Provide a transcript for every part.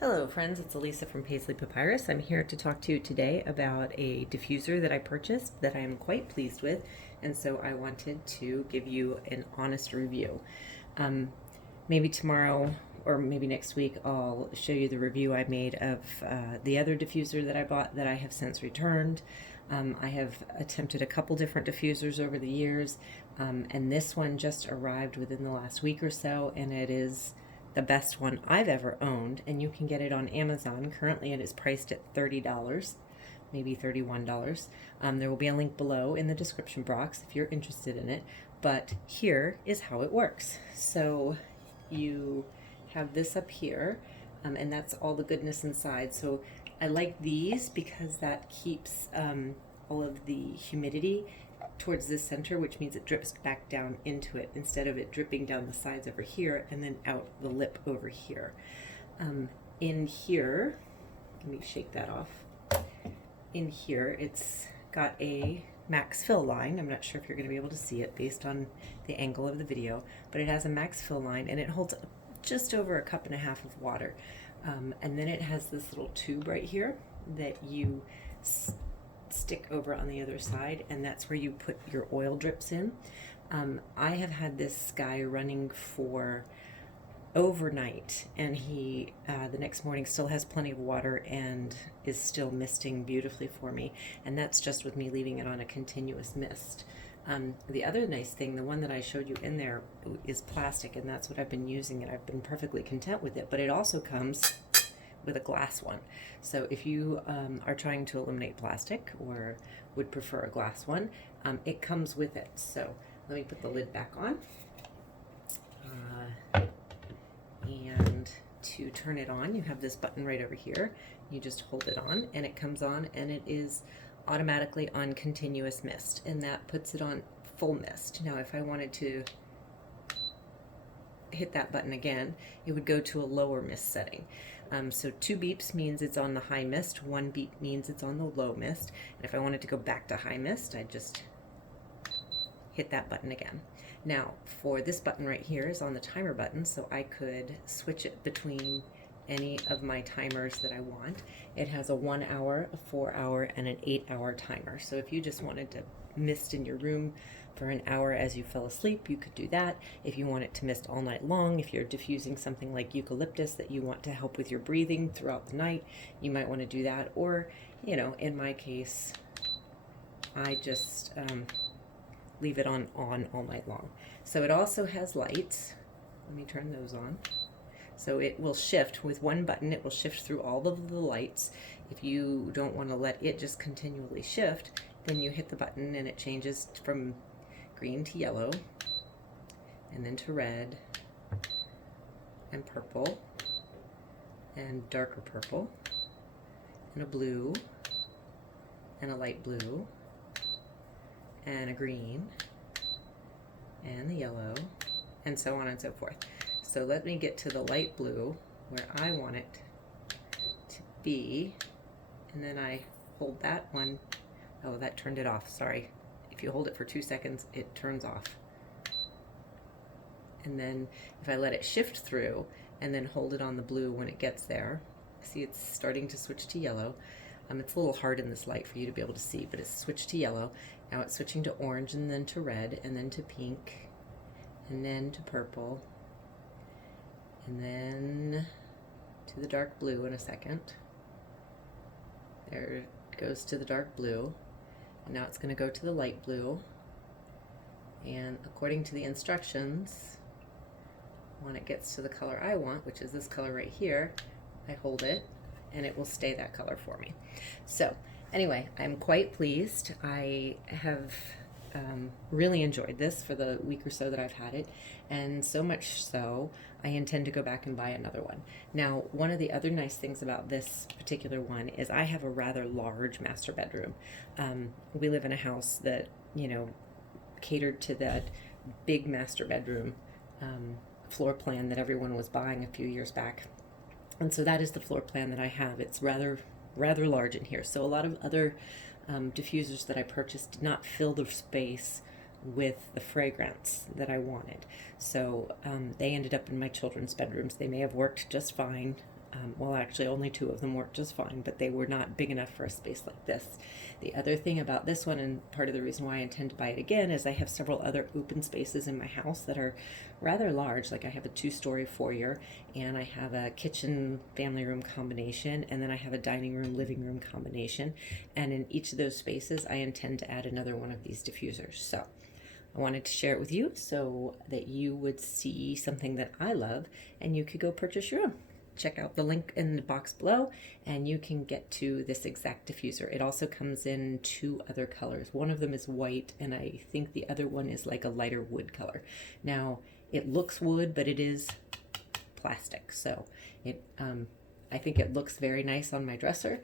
Hello friends, it's Elisa from Paisley Papyrus. I'm here to talk to you today about a diffuser that I purchased that I am quite pleased with, and so I wanted to give you an honest review. Maybe tomorrow or maybe next week I'll show you the review I made of the other diffuser that I bought that I have since returned. I have attempted a couple different diffusers over the years, and this one just arrived within the last week or so, and it is the best one I've ever owned, and you can get it on Amazon. Currently it is priced at $30, maybe $31. There will be a link below in the description box if you're interested in it, but here is how it works. So you have this up here, and that's all the goodness inside. So I like these because that keeps all of the humidity towards this center, which means it drips back down into it instead of it dripping down the sides over here and then out the lip over here. In here, let me shake that off. In here, it's got a max fill line. I'm not sure if you're going to be able to see it based on the angle of the video, but it has a max fill line and it holds just over 1.5 cups of water. And then it has this little tube right here that you stick over on the other side, and that's where you put your oil drips in. I have had this guy running for overnight, and he the next morning still has plenty of water and is still misting beautifully for me, and that's just with me leaving it on a continuous mist. The other nice thing, the one that I showed you in there, is plastic, and that's what I've been using, and I've been perfectly content with it, but it also comes with a glass one. So if you are trying to eliminate plastic or would prefer a glass one, it comes with it. So let me put the lid back on. And to turn it on, you have this button right over here. You just hold it on and it comes on, and it is automatically on continuous mist, and that puts it on full mist. Now if I wanted to hit that button again, it would go to a lower mist setting. So 2 beeps means it's on the high mist, 1 beep means it's on the low mist, and if I wanted to go back to high mist, I'd just hit that button again. Now for this button right here is on the timer button, so I could switch it between any of my timers that I want. It has a 1 hour, a 4 hour, and an 8 hour timer. So if you just wanted to mist in your room for an hour as you fell asleep, you could do that. If you want it to mist all night long, if you're diffusing something like eucalyptus that you want to help with your breathing throughout the night, you might want to do that. Or, you know, in my case, I just leave it on all night long. So it also has lights. Let me turn those on. So it will shift with one button. It will shift through all of the lights. If you don't want to let it just continually shift, then you hit the button and it changes from green to yellow, and then to red, and purple, and darker purple, and a blue, and a light blue, and a green, and the yellow, and so on and so forth. So let me get to the light blue where I want it to be, and then I hold that one. Oh, that turned it off, sorry. If you hold it for 2 seconds, it turns off. And then if I let it shift through and then hold it on the blue when it gets there, see it's starting to switch to yellow. It's a little hard in this light for you to be able to see, but it's switched to yellow. Now it's switching to orange, and then to red, and then to pink, and then to purple, and then to the dark blue in a second. There it goes to the dark blue. And now it's going to go to the light blue. And according to the instructions, when it gets to the color I want, which is this color right here, I hold it and it will stay that color for me. So anyway, I'm quite pleased. I have really enjoyed this for the week or so that I've had it, and so much so I intend to go back and buy another one. Now, one of the other nice things about this particular one is I have a rather large master bedroom. We live in a house that, you know, catered to that big master bedroom floor plan that everyone was buying a few years back, and so that is the floor plan that I have. It's rather large in here. So a lot of other diffusers that I purchased did not fill the space with the fragrance that I wanted. So they ended up in my children's bedrooms. They may have worked just fine, Well, actually, only two of them worked just fine, but they were not big enough for a space like this. The other thing about this one, and part of the reason why I intend to buy it again, is I have several other open spaces in my house that are rather large. Like I have a 2-story foyer, and I have a kitchen family room combination, and then I have a dining room living room combination. And in each of those spaces, I intend to add another one of these diffusers. So I wanted to share it with you so that you would see something that I love and you could go purchase your own. Check out the link in the box below and you can get to this exact diffuser. It also comes in 2 other colors. One of them is white and I think the other one is like a lighter wood color. Now it looks wood, but it is plastic, so I think it looks very nice on my dresser.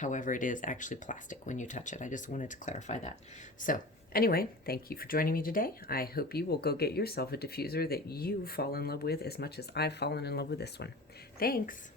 However, it is actually plastic when you touch it. I just wanted to clarify that. So anyway, thank you for joining me today. I hope you will go get yourself a diffuser that you fall in love with as much as I've fallen in love with this one. Thanks.